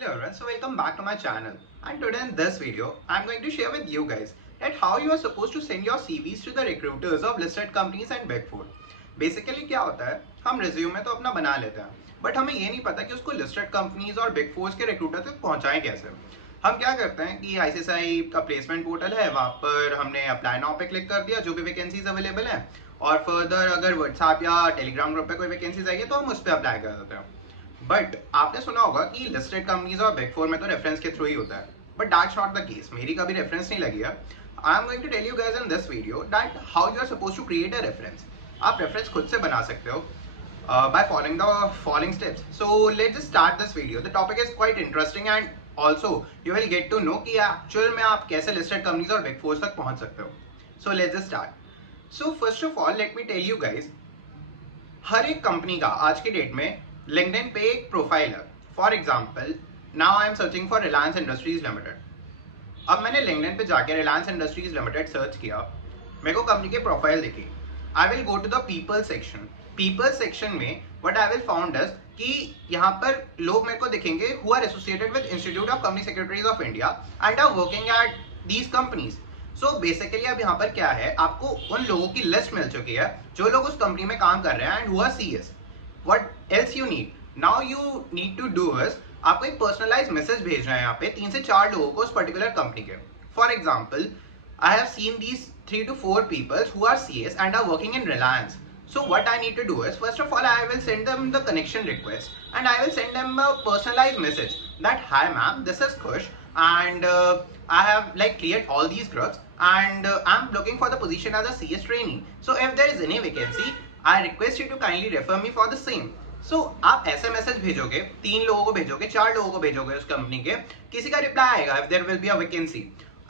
Hello everyone, so welcome back to my channel, and today in this video I'm going to share with you guys that how you are supposed to send your CVs to the recruiters of listed companies and Big Four. Basically क्या होता है, हम resume तो अपना बना लेते हैं but हमें ये नहीं पता कि उसको लिस्टेड कंपनीज और बिग फोर्स के रिक्रूटर तक पहुंचाएं कैसे। हम क्या करते हैं कि आईसीआईसीआई का प्लेसमेंट पोर्टल है, वहां पर हमने अप्लाई नाउ पे क्लिक कर दिया, जो भी वैकेंसीज अवेलेबल है, और फर्दर अगर व्हाट्सएप या टेलीग्राम ग्रुप पे कोई वैकेंसीज आई है तो हम उस पर अप्लाई कर देते हैं। बट आपने सुना होगा कि लिस्टेड कंपनीज और बिग फोर में तो रेफरेंस के थ्रू ही होता है, but that's not the case. मेरी कभी रेफरेंस नहीं लगी है। I am going to tell you guys in this video that how you are supposed to create a reference. आप रेफरेंस खुद से बना सकते हो by following the following steps. So let's just start this video. The topic is quite interesting and also you will get to know कि actual में आप कैसे listed companies और big four तक पहुंच सकते हो. So let's just start. So first of all let me tell you guys, हर एक कंपनी का आज की डेट में लिंक्डइन पे एक प्रोफाइल है. For example now I am searching for Reliance industries limited. अब मैंने लिंक्डइन पे जाके रिलायंस इंडस्ट्रीज लिमिटेड सर्च किया, मेरे को कंपनी के प्रोफाइल दिखी. I will go to the people section. People section में what I will found is कि यहाँ पर लोग मेरे को दिखेंगे who are associated with Institute of Company Secretaries of India and are working at these companies. So basically अब यहाँ पर क्या है, आपको उन लोगों की लिस्ट मिल चुकी है जो लोग उस कंपनी में काम कर रहे हैं and who are CS. What else you need? Now you need to do is आपको एक पर्सनलाइज मैसेज भेजना है यहाँ पे 3 से 4 लोगों को उस पर्टिकुलर कंपनी के. For example I have seen these 3 to 4 people who are CS and are working in Reliance. So what I need to do is, first of all, I will send them the connection request and I will send them a personalized message that hi ma'am, this is Kush and I have like cleared all these groups and I'm looking for the position as a CS trainee. So if there is any vacancy, I request you to kindly refer me for the same. So आप ऐसे message भेजोगे, 3 लोगों को भेजोगे, 4 लोगों को भेजोगे उस कंपनी के, किसी का रिप्लाई आएगा if there will be a vacancy.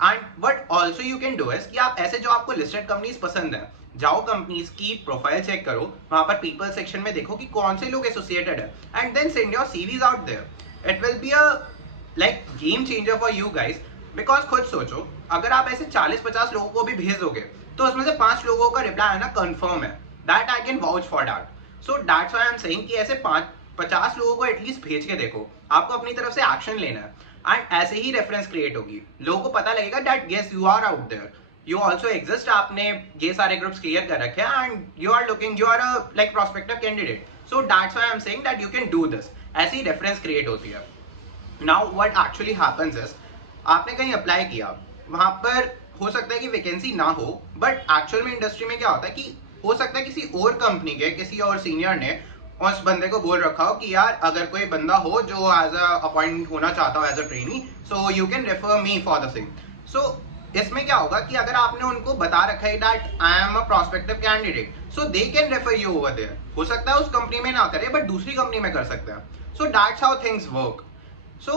And what also you can do is कि आप ऐसे जो आपको लिस्टेड कंपनीज पसंद है, जाओ कंपनीज की प्रोफाइल चेक करो, वहां पर पीपल सेक्शन में देखो कि कौन से लोग एसोसिएटेड है and then send your CVs out there. It will be a like game changer for you guys. Because खुद सोचो, अगर आप ऐसे 40-50 लोगों को भी भेज दोगे तो उसमें से 5 लोगों का रिप्लाई आना कंफर्म है. That I can vouch for that. So that's why I am saying कि ऐसे 50 लोगों को एटलीस्ट भेज के देखो. आपको अपनी तरफ से एक्शन लेना है एंड ऐसे ही रेफरेंस क्रिएट होगी. लोगों को पता लगेगा that yes you are out there, you also exist. आपने ये सारे ग्रुप्स क्लियर कर रखे हैं and you are looking, you are a like prospective candidate. So that's why I am saying that you can do this. ऐसे ही reference create होती है. Now what actually happens is, आपने कहीं अप्लाई किया, वहां पर हो सकता है कि वैकेंसी ना हो, बट एक्चुअल में इंडस्ट्री में क्या होता है कि हो सकता है किसी और कंपनी के किसी और सीनियर ने उस बंदे को बोल रखा हो कि यार अगर कोई बंदा हो जो एज अ अपॉइंट होना चाहता हो as a trainee, so you can refer me for the same. So इसमें क्या होगा कि अगर आपने उनको बता रखा है that I am a prospective candidate, so they can refer you over there. हो सकता है उस कंपनी में ना करे बट दूसरी कंपनी में कर सकते हैं. So that's how things work. So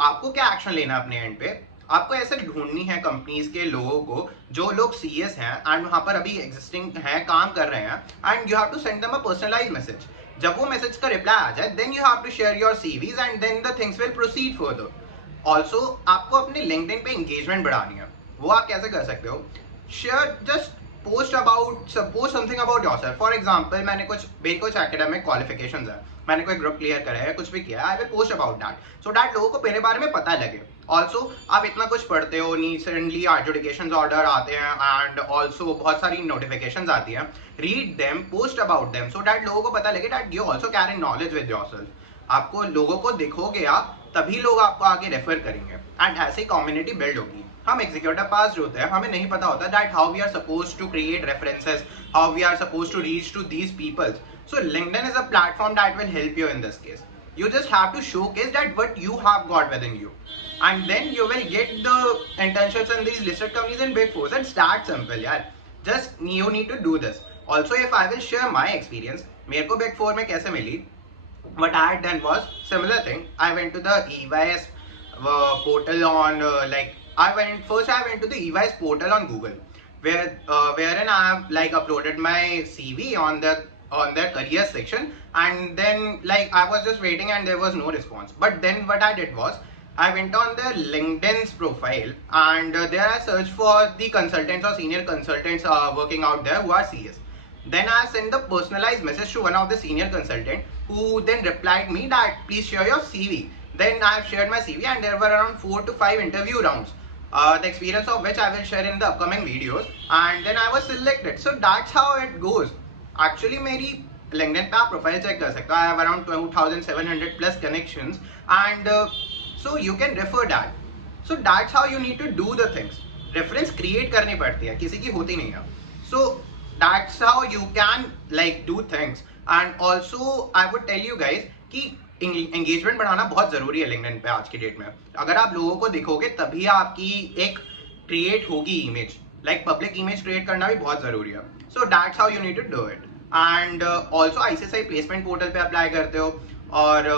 आपको क्या एक्शन लेना है अपने एंड पे, आपको ऐसे ढूंढनी है कंपनीज के लोगों को जो लोग सीएस हैं एंड वहां पर अभी एग्जिस्टिंग है, काम कर रहे हैं, and you have to send them a personalised message. जब वो मैसेज का रिप्लाई आ जाए then you have to share your CVs and then the things will proceed further. Also आपको अपने लिंक्डइन पे एंगेजमेंट बढ़ानी है. वो आप कैसे कर सकते हो? Share just post about suppose something about yourself. For example मैंने कुछ एकेडमिक क्वालिफिकेशंस है, मैंने कोई ग्रुप क्लियर करा है, कुछ भी किया है, I will post about that so that लोगों को मेरे बारे में पता लगे. ऑल्सो आप इतना कुछ पढ़ते हो, रिसेंटली एडजुडिकेशन ऑर्डर आते हैं एंड ऑल्सो बहुत सारी नोटिफिकेशंस आती हैं. Read them, post about them so that लोगों को पता लगे that you also carry knowledge with yourself. आपको लोगों को दिखोगे आप, तभी लोग आपको आगे रेफर करेंगे एंड ऐसे कम्युनिटी बिल्ड होगी. हम एग्जीक्यूटिव पास जो होते हैं, हमें नहीं पता होता that how we are supposed to create references, how we are supposed to reach to these peoples. So LinkedIn is a platform that will help you in this case. You just have to showcase that what you have got within you, and then you will get the internships in these listed companies and big fours. It's that simple, यार. Just you need to do this. Also, if I will share my experience, मेरे को big four में कैसे मिली? What I had done was similar thing. I went to the EYS portal on I went to the EYS portal on Google, wherein I have like uploaded my CV on their career section, and then like I was just waiting and there was no response. But then what I did was I went on their LinkedIn's profile and there I searched for the consultants or senior consultants working out there who are CS. Then I sent the personalized message to one of the senior consultant who then replied me that please share your CV. Then I have shared my CV and there were around 4 to 5 interview rounds. The experience of which I will share in the upcoming videos, and then I was selected. So that's how it goes. Actually मेरी LinkedIn पे आप profile check कर सकते हो. I have around 2700 plus connections, and so you can refer that. So that's how you need to do the things. Reference create करनी पड़ती है, किसी की होती नहीं है. So that's how you can like do things. And also I would tell you guys कि engagement बढ़ाना बहुत जरूरी है लिंक्डइन पे आज की डेट में. अगर आप लोगों को दिखोगे तभी आपकी एक क्रिएट होगी image. Like public image create करना भी बहुत जरूरी है. So that's how you need to do it. And also ICICI placement portal पे अप्लाई करते हो, और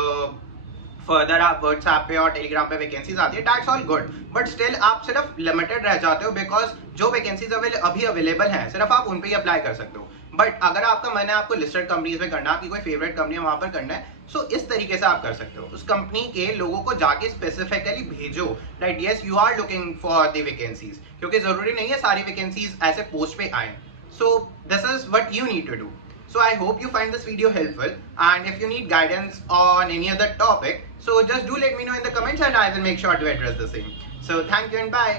फर्दर आप व्हाट्सएप पे और टेलीग्राम पे वैकेंसीज आती है. That's all good, but still आप सिर्फ लिमिटेड रह जाते हो बिकॉज जो वैकेंसीज अभी अवेलेबल हैं सिर्फ आप उन पे ही अप्लाई कर सकते हो. बट अगर आपका मन है आपको लिस्टेड कंपनीज में करना, आपकी कोई फेवरेट कंपनी है वहां पर करना है, सो इस तरीके से आप कर सकते हो. उस कंपनी के लोगों को जाके स्पेसिफिकली भेजो that yes you are looking for the vacancies, क्योंकि जरूरी नहीं है सारी वैकेंसीज ऐसे पोस्ट पे आए. So this is what you need to do. So I hope you find this video helpful, and if you need guidance on any other topic, so just do let me know in the comments and I will make sure to address the same. So thank you and bye.